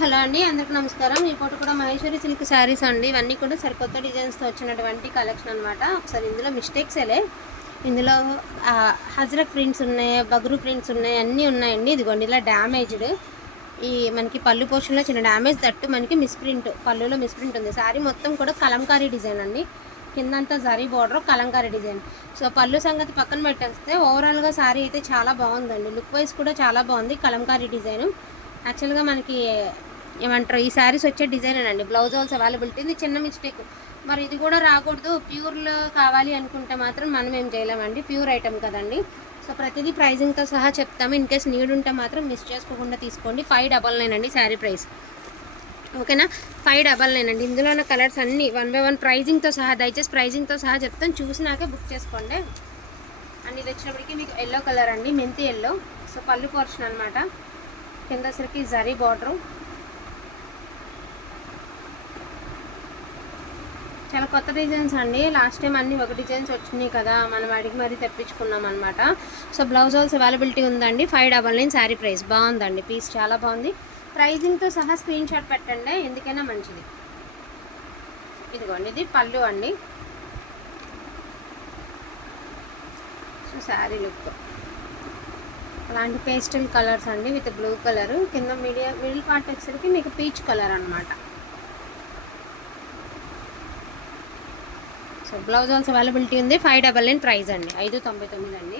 Hello అండి, అందరికీ నమస్కారం. ఈ పూట కూడా మహేశ్వరి సిల్క్ శారీస్ అండి. ఇవన్నీ కూడా సరికొత్త డిజైన్స్తో వచ్చినటువంటి కలెక్షన్ అనమాట. ఒకసారి ఇందులో మిస్టేక్సేలే. ఇందులో హజరక్ ప్రింట్స్ ఉన్నాయి, బగ్రు ప్రింట్స్ ఉన్నాయి, అన్నీ ఉన్నాయండి. ఇదిగోండి ఇలా డ్యామేజ్డ్. ఈ మనకి పళ్ళు పోర్షన్లో చిన్న డ్యామేజ్ తట్టు మనకి మిస్ప్రింట్, పళ్ళులో మిస్ప్రింట్ ఉంది. శారీ మొత్తం కూడా కలంకారీ డిజైన్ అండి. కిందంతా zari border, Kalamkari design. So పళ్ళు సంగతి పక్కన పెట్టేస్తే ఓవరాల్గా శారీ అయితే చాలా బాగుందండి. లుక్ వైజ్ కూడా చాలా బాగుంది. కలంకారీ డిజైన్ యాక్చువల్గా మనకి ఏమంటారు, ఈ శారీస్ వచ్చే డిజైన్ అండి. Blouse also availability. ఇది చిన్న మిస్టేక్, మరి ఇది కూడా రాకూడదు. ప్యూర్లో కావాలి అనుకుంటే మాత్రం మనం ఏం చేయలేమండి, ప్యూర్ ఐటమ్ కదండి. సో ప్రతిదీ ప్రైజింగ్తో సహా చెప్తాము. ఇన్ కేస్ నీడ్ ఉంటే మాత్రం మిస్ చేసుకోకుండా తీసుకోండి. 599 అండి శారీ ప్రైస్, ఓకేనా. 599 అండి. ఇందులో ఉన్న కలర్స్ అన్నీ 1 by 1 ప్రైజింగ్తో సహా. దయచేసి ప్రైజింగ్తో సహా చెప్తాను, చూసినాకే బుక్ చేసుకోండి. అండ్ ఇది వచ్చినప్పటికీ మీకు ఎల్లో కలర్ అండి, మెంతి ఎల్లో. సో పళ్ళు పోర్షన్ అనమాట. కింద సరికి జరీ బార్డరు. చాలా కొత్త డిజైన్స్ అండి. లాస్ట్ టైం అన్నీ ఒక డిజైన్స్ వచ్చినాయి కదా, మనం అడిగి మరీ తెప్పించుకున్నాం అనమాట. సో బ్లౌజ్ ఆల్స్ అవైలబిలిటీ ఉందండి. 599 శారీ ప్రైస్. బాగుందండి, పీస్ చాలా బాగుంది. ప్రైజింగ్తో సహా స్క్రీన్ షాట్ పెట్టండి, ఎందుకైనా మంచిది. ఇదిగోండి, ఇది పళ్ళు అండి. సో శారీ లుక్ అలాంటి పేస్టల్ కలర్స్ అండి విత్ బ్లూ కలర్. కింద మిడిల్ పార్ట్ వచ్చేసరికి మీకు పీచ్ కలర్ అనమాట. సో బ్లౌజ్ ఆల్సో అవైలబిలిటీ ఉంది. 599 ప్రైస్ అండి, 599 అండి.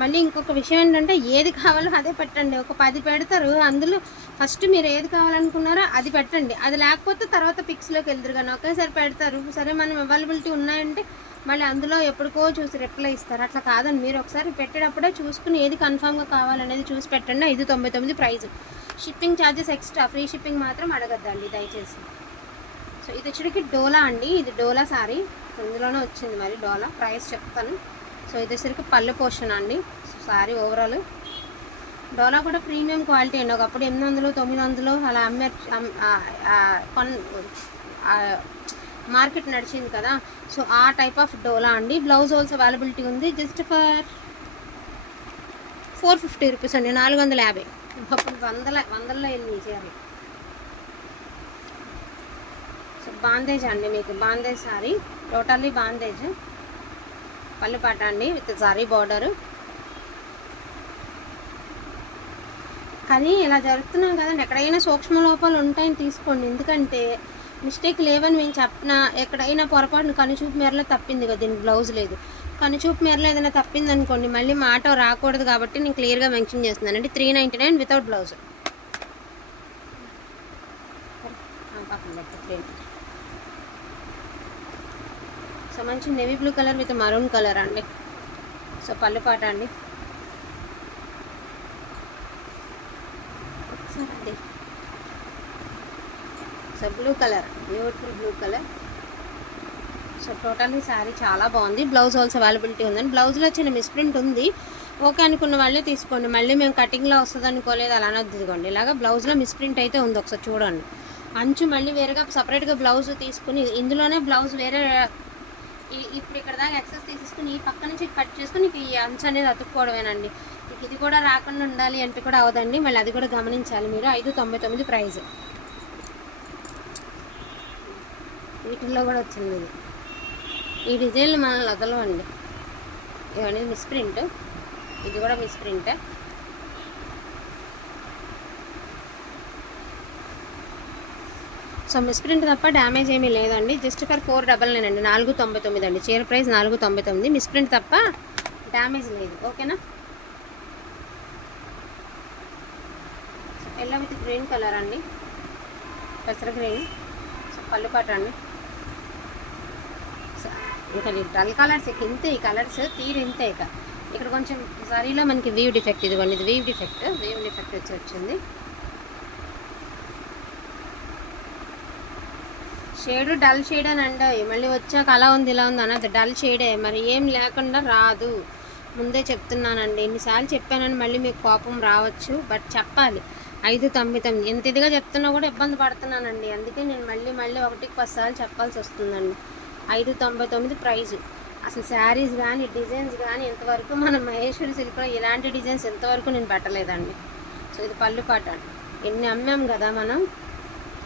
మళ్ళీ ఇంకొక విషయం ఏంటంటే, ఏది కావాలో అదే పెట్టండి. ఒక 10 పెడతారు, అందులో ఫస్ట్ మీరు ఏది కావాలనుకున్నారో అది పెట్టండి. అది లేకపోతే తర్వాత పిక్స్లోకి వెళ్తారు, కానీ ఒకేసారి పెడతారు. సరే మనం అవైలబిలిటీ ఉన్నాయంటే మళ్ళీ అందులో ఎప్పటికో చూసి రిప్లై ఇస్తారు. అట్లా కాదండి, మీరు ఒకసారి పెట్టేటప్పుడే చూసుకుని ఏది కన్ఫామ్గా కావాలనేది చూసి పెట్టండి. 599 price. Shipping charges extra, free shipping మాత్రం అడగద్దండి దయచేసి. సో ఇది వచ్చేటికి డోలా అండి. ఇది డోలా శారీ, ఇందులోనే వచ్చింది మరి డోలా. ప్రైస్ చెప్తాను. సో ఇది వచ్చేసరికి పళ్ళు పోర్షన్ అండి. సో శారీ ఓవరాల్ డోలా కూడా ప్రీమియం క్వాలిటీ అండి. ఒకప్పుడు 800, 900 అలా మార్కెట్ నడిచింది కదా. సో ఆ టైప్ ఆఫ్ డోలా అండి. బ్లౌజ్ ఆల్సో అవైలబిలిటీ ఉంది. జస్ట్ ఫర్ 450 రూపీస్ అండి, 450. అప్పుడు వందల్లో వెళ్ళి చేయాలి. సో బాందేజ్ అండి, మీకు బాందేజ్ సారీ, టోటల్లీ బాందేజ్. పళ్ళు పాట అండి విత్ జారీ బార్డరు. కానీ ఇలా జరుగుతున్నాం కదండి, ఎక్కడైనా సూక్ష్మ లోపాలు ఉంటాయని తీసుకోండి. ఎందుకంటే మిస్టేక్ లేవని మేము చెప్పినా, ఎక్కడైనా పొరపాటును కనుచూపు మేరలో తప్పింది కదా, దీనికి బ్లౌజ్ లేదు. కనుచూపు మేరలో ఏదైనా తప్పింది అనుకోండి, మళ్ళీ మాట రాకూడదు కాబట్టి నేను క్లియర్గా మెన్షన్ చేస్తున్నాను అండి. 399 వితౌట్ బ్లౌజ్. సో మంచి navy blue colour with maroon colour అండి. సో పళ్ళు పాట అండి. ఒకసారి so blue colour, beautiful blue colour. So totally sari చాలా బాగుంది. బ్లౌజ్ ఆల్సో అవైలబిలిటీ ఉందండి. బ్లౌజ్లో చిన్న మిస్ప్రింట్ ఉంది, ఓకే అనుకున్న వాళ్ళే తీసుకోండి. మళ్ళీ మేము కటింగ్లో వస్తుంది అనుకోలేదు అలా అనొద్దు. ఇదిగోండి ఇలాగా బ్లౌజ్లో మిస్ప్రింట్ అయితే ఉంది, ఒకసారి చూడండి. అంచు మళ్ళీ వేరేగా సపరేట్గా బ్లౌజ్ తీసుకుని, ఇందులోనే బ్లౌజ్ వేరే ఇప్పుడు ఇక్కడ దాకా ఎక్సెస్ తీసేసుకుని ఈ పక్క నుంచి కట్ చేసుకుని ఈ అంచు అనేది అతుక్కోవడమేనండి. మీకు ఇది కూడా రాకుండా ఉండాలి అంటే కూడా అవదండి, మళ్ళీ అది కూడా గమనించాలి మీరు. 599 ప్రైజ్. వీటిల్లో కూడా వచ్చింది ఇది. ఈ డిజైన్లు మన వదలం అండి. ఇవన్నీ మిస్ప్రింట్, ఇది కూడా మిస్ప్రింటే. సో మిస్ప్రింట్ తప్ప డ్యామేజ్ ఏమీ లేదండి. జస్ట్ ఫర్ 499 అండి, 499 అండి. చీర ప్రైస్ 499. మిస్ప్రింట్ తప్ప డ్యామేజ్ లేదు, ఓకేనా. ఎల్లో విత్ గ్రీన్ కలర్ అండి, పెసర గ్రీన్. సో పళ్ళు పాట అండి. ఇంకా డల్ కలర్స్ ఇక ఇంతే, ఈ కలర్స్ తీరు ఇంతే. ఇక ఇక్కడ కొంచెం సారీలో మనకి వీవ్ డిఫెక్ట్, ఇదిగోండి ఇది వీవ్ డిఫెక్ట్ వచ్చింది. షేడు డల్ షేడ్ అని అంటే మళ్ళీ వచ్చాక అలా ఉంది ఇలా ఉంది అన్నది. డల్ షేడే, మరి ఏం లేకుండా రాదు, ముందే చెప్తున్నానండి. ఎన్నిసార్లు చెప్పానని మళ్ళీ మీకు కోపం రావచ్చు, బట్ చెప్పాలి. 599 ఎంత ఇదిగా చెప్తున్నా కూడా ఇబ్బంది పడుతున్నానండి, అందుకే నేను మళ్ళీ 1కి 10 సార్లు చెప్పాల్సి వస్తుందండి. 599 ప్రైజు. అసలు శారీస్ కానీ డిజైన్స్ కానీ ఇంతవరకు మన మహేశ్వరి సిల్క్లో ఇలాంటి డిజైన్స్ ఇంతవరకు నేను పెట్టలేదండి. సో ఇది పళ్ళు పాట అండి. ఎన్ని అమ్మాం కదా మనం,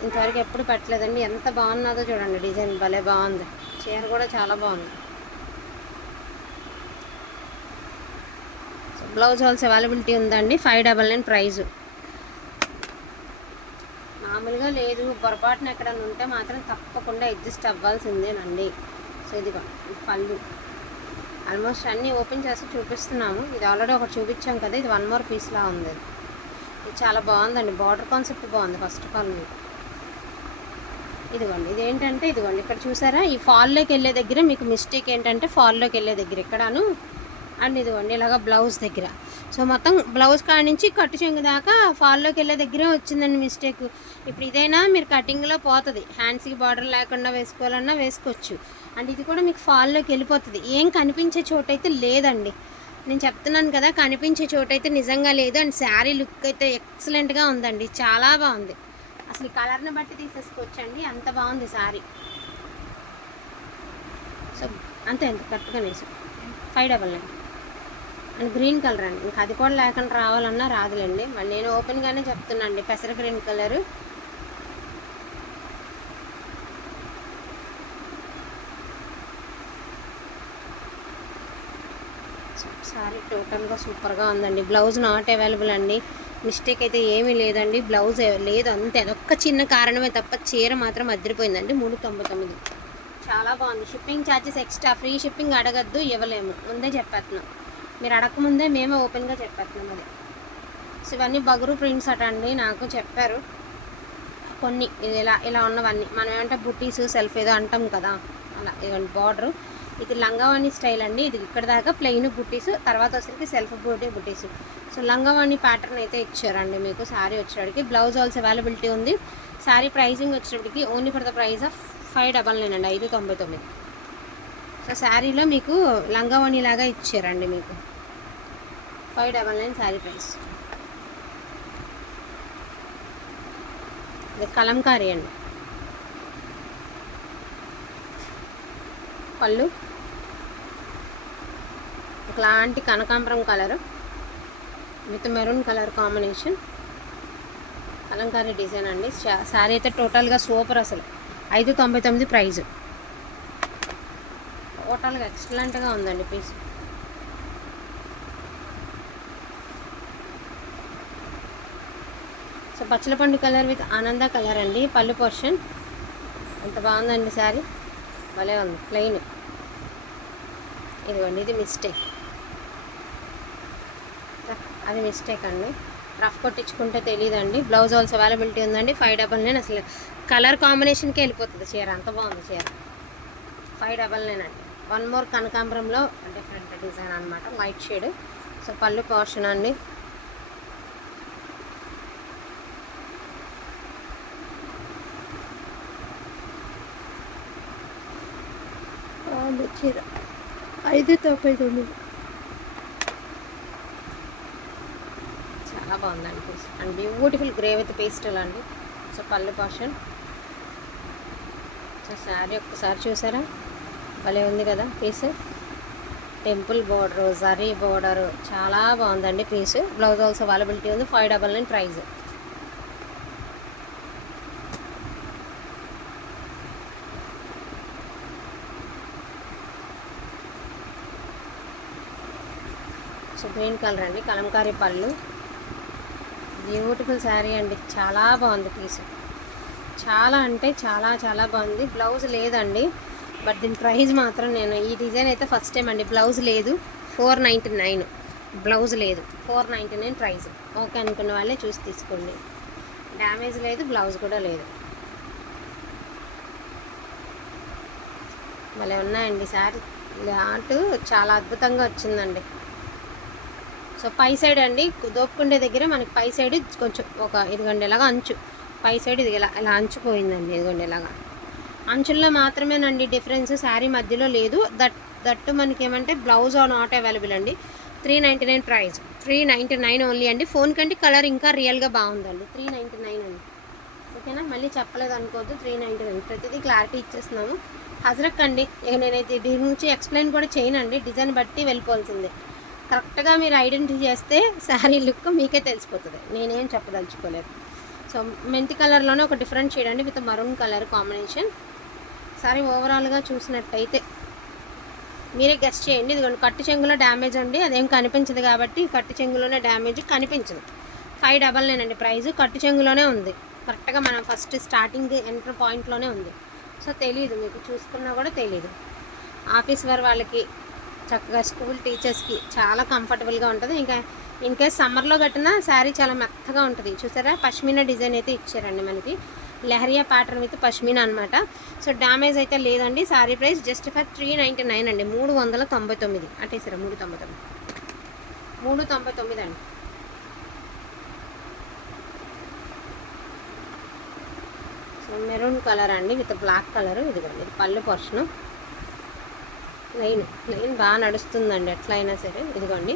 ఇంతవరకు ఎప్పుడు పెట్టలేదండి. ఎంత బాగున్నదో చూడండి, డిజైన్ భలే బాగుంది. చీర కూడా చాలా బాగుంది. సో బ్లౌజ్ ఆల్సో అవైలబిలిటీ ఉందండి. 599 ప్రైజు. మామూలుగా లేదు, పొరపాటున ఎక్కడన్నా ఉంటే మాత్రం తప్పకుండా అడ్జస్ట్ అవ్వాల్సిందేనండి. సో ఇది పళ్ళు. ఆల్మోస్ట్ అన్నీ ఓపెన్ చేసి చూపిస్తున్నాము. ఇది ఆల్రెడీ ఒకటి చూపించాం కదా, ఇది 1 మోర్ పీస్లా ఉంది. ఇది చాలా బాగుందండి. బార్డర్ కాన్సెప్ట్ బాగుంది. ఫస్ట్ ఆఫ్ ఆల్ మీకు ఇదిగోండి, ఇదేంటంటే ఇదిగోండి ఇక్కడ చూసారా, ఈ ఫాల్లోకి వెళ్ళే దగ్గర మీకు మిస్టేక్ ఏంటంటే ఫాల్లోకి వెళ్ళే దగ్గర ఇక్కడను అండ్ ఇదిగోండి ఇలాగ బ్లౌజ్ దగ్గర. సో మొత్తం బ్లౌజ్ కాడి నుంచి కట్టు చెంగు దాకా ఫాల్లోకి వెళ్ళే దగ్గరే వచ్చిందండి మిస్టేక్. ఇప్పుడు ఇదైనా మీరు కటింగ్లో పోతుంది, హ్యాండ్స్కి బార్డర్ లేకుండా వేసుకోవాలన్నా వేసుకోవచ్చు. అండ్ ఇది కూడా మీకు ఫాల్లోకి వెళ్ళిపోతుంది. ఏం కనిపించే చోటైతే లేదండి, నేను చెప్తున్నాను కదా, కనిపించే చోటైతే నిజంగా లేదు. అండ్ శారీ లుక్ అయితే ఎక్సలెంట్గా ఉందండి, చాలా బాగుంది. అసలు ఈ కలర్ని బట్టి తీసేసుకోవచ్చండి, అంత బాగుంది శారీ. సో అంతే అంత కరెక్ట్గా వేసు 599 అండ్ గ్రీన్ కలర్ అండి. ఇంకా అది కూడా లేకుండా రావాలన్నా రాదులేండి. మళ్ళీ నేను ఓపెన్గానే చెప్తున్నాను, పెసర గ్రీన్ కలరు. సారీ టోటల్గా సూపర్గా ఉందండి. బ్లౌజ్ నాట్ అవైలబుల్ అండి, మిస్టేక్ అయితే ఏమీ లేదండి. బ్లౌజ్ లేదు అంతే, అదొక్క చిన్న కారణమే తప్ప చీర మాత్రం అదిరిపోయిందండి. 399 చాలా బాగుంది. Shipping charges extra, free shipping అడగద్దు, ఇవ్వలేము, ముందే చెప్పేస్తున్నాం. మీరు అడగకముందే మేమే ఓపెన్గా చెప్పేస్తున్నాం అది. సో ఇవన్నీ బగురు ప్రింట్స్ అట అండి, నాకు చెప్పారు కొన్ని. ఇది ఇలా ఉన్నవన్నీ మనం ఏమంటే బుట్టీస్ సెల్ఫ్ ఏదో అంటాం కదా, అలా ఇవ్వండి. బార్డరు ఇది లంగావాణి స్టైల్ అండి. ఇది ఇక్కడ దాకా ప్లెయిన్ బుట్టీస్, తర్వాత వచ్చరికి సెల్ఫ్ బుట్టీస్. సో లంగావాణి ప్యాటర్న్ అయితే ఇచ్చారండి మీకు. శారీ వచ్చేటికి బ్లౌజ్ ఆల్సో అవైలబిలిటీ ఉంది. శారీ ప్రైసింగ్ వచ్చేటికి only for the price of 599 అండి, 599. సో శారీలో మీకు లంగావాణి లాగా ఇచ్చారండి మీకు. 599 శారీ ప్రైస్. ఇది కలంకారీ అండి. పళ్ళు ఒకలాంటి కనకాంబరం colour with maroon colour combination, Kalamkari design అండి. శారీ అయితే టోటల్గా సూపర్, అసలు 599 ప్రైజ్. టోటల్గా ఎక్సలెంట్గా ఉందండి పీస్. సో పచ్చలపండు కలర్ విత్ ఆనంద కలర్ అండి. పళ్ళు పోర్షన్ ఎంత బాగుందండి శారీ, భలే ఉంది. ప్లెయిన్ ఇదిగోండి, ఇది మిస్టేక్, అది మిస్టేక్ అండి. రఫ్ కొట్టించుకుంటే తెలియదండి. బ్లౌజ్ ఆల్సో అవైలబిలిటీ ఉందండి. 599. అసలు కలర్ కాంబినేషన్కి వెళ్ళిపోతుంది చీర, అంత బాగుంది చీర. 599 అండి. 1 మోర్ కనకాంబరంలో డిఫరెంట్ డిజైన్ అనమాట, లైట్ షేడ్. సో పళ్ళు పోర్షన్ అండి. చీర 599 చాలా బాగుందండి piece. And beautiful grey with pastel అండి. సో పళ్ళు పోర్షన్. సో శారీ ఒక్కసారి చూసారా, భలే ఉంది కదా piece. Temple border, zari border, చాలా బాగుందండి పీస్. బ్లౌజ్ ఆల్సో అవైలబిలిటీ ఉంది. 599 ప్రైజ్. సో గ్రీన్ కలర్ అండి, కలంకారీ పళ్ళు, బ్యూటిఫుల్ శారీ అండి. చాలా బాగుంది పీస్, చాలా అంటే చాలా చాలా బాగుంది. బ్లౌజ్ లేదండి, బట్ దీని ప్రైస్ మాత్రం, నేను ఈ డిజైన్ అయితే ఫస్ట్ టైం అండి. బ్లౌజ్ లేదు, 499 బ్లౌజ్ లేదు, 499 ప్రైస్. ఓకే అనుకున్న వాళ్ళే చూసి తీసుకోండి. డ్యామేజ్ లేదు, బ్లౌజ్ కూడా లేదు. భలే ఉన్నాయండి శారీ. ఆర్ట్ చాలా అద్భుతంగా వచ్చిందండి. సో పై సైడ్ అండి, దోపుకుండే దగ్గర మనకి పై సైడ్ కొంచెం ఒక ఇదిగోండి ఇలాగా అంచు, పై సైడ్ ఇది ఇలా అంచుపోయిందండి. ఇదిగోండి ఇలాగా అంచుల్లో మాత్రమేనండి డిఫరెన్స్, శారీ మధ్యలో లేదు. దట్టు మనకి ఏమంటే బ్లౌజ్ ఆర్ నాట్ అవైలబుల్ అండి. 399 ప్రైస్, 399 ఓన్లీ అండి. ఫోన్ కంటే కలర్ ఇంకా రియల్గా బాగుందండి. 399 అండి. ఓకేనా, మళ్ళీ చెప్పలేదు అనుకోవద్దు. 399 ప్రతిదీ క్లారిటీ ఇచ్చేస్తున్నాము. హజరక్ అండి. ఇక నేనైతే దీని నుంచి ఎక్స్ప్లెయిన్ కూడా చేయనండి, డిజైన్ బట్టి వెళ్ళిపోవాల్సిందే. కరెక్ట్గా మీరు ఐడెంటిఫై చేస్తే శారీ లుక్ మీకే తెలిసిపోతుంది, నేనేం చెప్పదలుచుకోలేదు. సో మెంతి కలర్లోనే ఒక డిఫరెంట్ షేడ్ అండి with maroon colour combination. Sorry ఓవరాల్గా చూసినట్టయితే మీరే గెస్ట్ చేయండి. ఇదిగోండి కట్టు చెంగులో డ్యామేజ్ అండి, అదేం కనిపించదు కాబట్టి కట్టు చెంగులోనే డ్యామేజ్ కనిపించదు. 599 అండి ప్రైస్. కట్టు చెంగులోనే ఉంది, కరెక్ట్గా మనం ఫస్ట్ స్టార్టింగ్ ఎంటర్ పాయింట్లోనే ఉంది. సో తెలీదు, మీకు చూసుకున్నా కూడా తెలీదు. ఆఫీస్ వేర్ వాళ్ళకి, చక్కగా స్కూల్ టీచర్స్కి చాలా కంఫర్టబుల్గా ఉంటుంది. ఇంకా ఇన్ కేస్ సమ్మర్లో కట్టిన శారీ చాలా మెత్తగా ఉంటుంది. చూసారా పష్మీనా డిజైన్ అయితే ఇచ్చారండి మనకి, లెహరియా ప్యాటర్న్ విత్ పష్మీనా అనమాట. సో డ్యామేజ్ అయితే లేదండి. శారీ ప్రైస్ జస్ట్ ఫర్ 399 అండి, 399. అటేసారా 399 అండి. సో మెరూన్ కలర్ అండి విత్ బ్లాక్ కలర్. ఇదిగోండి ఇది పళ్ళు పోర్షను. లైన్ బాగా నడుస్తుందండి ఎట్లయినా సరే. ఇదిగోండి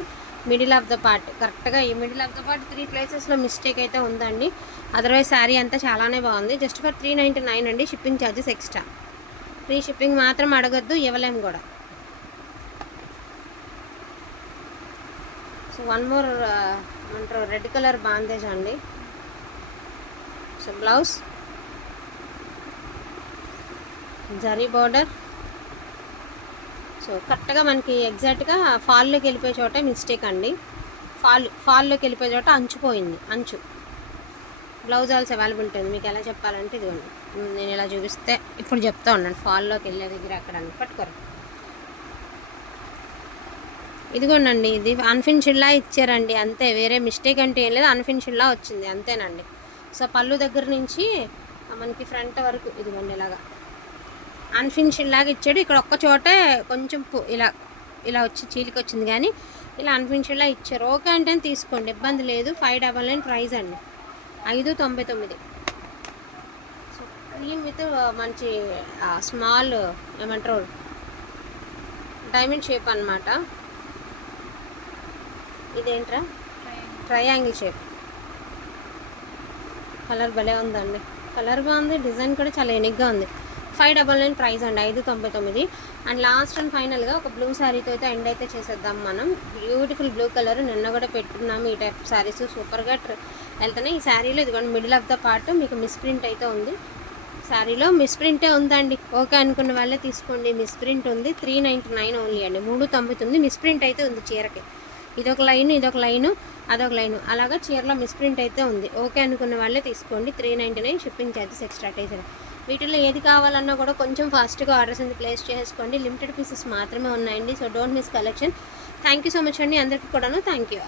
మిడిల్ ఆఫ్ ద పార్ట్, కరెక్ట్గా ఈ మిడిల్ ఆఫ్ ద పార్ట్ 3 ప్లేసెస్లో మిస్టేక్ అయితే ఉందండి. అదర్వైజ్ శారీ అంతా చాలానే బాగుంది. జస్ట్ ఫర్ 399 అండి. Shipping charges extra. Free shipping మాత్రం అడగద్దు, ఇవ్వలేము కూడా. సో వన్ మోర్ అంటారు రెడ్ కలర్ బాందేజ్ అండి. So blouse zari border. So కరెక్ట్గా మనకి ఎగ్జాక్ట్గా ఫాల్లోకి వెళ్ళిపోయే చోట మిస్టేక్ అండి. ఫాల్లోకి వెళ్ళిపోయే చోట అంచుపోయింది, అంచు. బ్లౌజ్ ఆల్స్ అవైలబిలిటీ ఉంది. మీకు ఎలా చెప్పాలంటే ఇదిగోండి, నేను ఇలా చూపిస్తే ఇప్పుడు చెప్తా ఉన్నాను. ఫాల్లోకి వెళ్ళే దగ్గర అక్కడ పట్టుకోరు. ఇదిగోండి ఇది అన్ఫినిష్డ్లా ఇచ్చారండి అంతే, వేరే మిస్టేక్ అంటే ఏం లేదు, అన్ఫినిష్డ్లా వచ్చింది అంతేనండి. సో పళ్ళు దగ్గర నుంచి మనకి ఫ్రంట్ వరకు ఇదిగోండి ఇలాగా అన్ఫినిష్డ్ లాగా ఇచ్చాడు. ఇక్కడ ఒక్క చోటే కొంచెం ఇలా ఇలా వచ్చి చీలికి వచ్చింది, కానీ ఇలా అన్ఫినిష్డ్లా ఇచ్చారు. ఓకే అంటే తీసుకోండి, ఇబ్బంది లేదు. 599 ప్రైస్ అండి, 599. సో క్రీమ్ విత్ మంచి స్మాల్ ఏమంటారు డైమండ్ షేప్ అనమాట. ఇదేంట్రా ట్రయాంగిల్ షేప్. కలర్ భలే ఉందండి, కలర్ బాగుంది, డిజైన్ కూడా చాలా యూనిక్గా ఉంది. 599 ప్రైస్ అండి, 599. అండ్ లాస్ట్ అండ్ ఫైనల్గా ఒక బ్లూ శారీతో అయితే ఎండ్ అయితే చేసేద్దాం మనం. బ్యూటిఫుల్ బ్లూ కలర్, నిన్న కూడా పెట్టుకున్నాము ఈ టైప్ శారీస్, సూపర్గా వెళ్తున్నాయి. ఈ శారీలో ఇదిగోండి మిడిల్ ఆఫ్ ద పార్ట్ మీకు మిస్ప్రింట్ అయితే ఉంది. శారీలో మిస్ప్రింటే ఉందండి, ఓకే అనుకున్న వాళ్ళే తీసుకోండి. మిస్ప్రింట్ ఉంది, 399 ఓన్లీ అండి, 399. మిస్ప్రింట్ అయితే ఉంది చీరకి. ఇదొక లైను, ఇదొక లైను, అదొక లైను, అలాగా చీరలో మిస్ప్రింట్ అయితే ఉంది. ఓకే అనుకున్న వాళ్ళే తీసుకోండి. 399 షిప్పింగ్ ఛార్జెస్ ఎక్స్ట్రా టేసర్. వీటిలో ఏది కావాలన్నా కూడా కొంచెం ఫాస్ట్గా ఆర్డర్స్ అనేది ప్లేస్ చేసుకోండి. లిమిటెడ్ పీసెస్ మాత్రమే ఉన్నాయండి. So don't miss collection. Thank you so much అండి అందరికీ కూడాను. Thank you.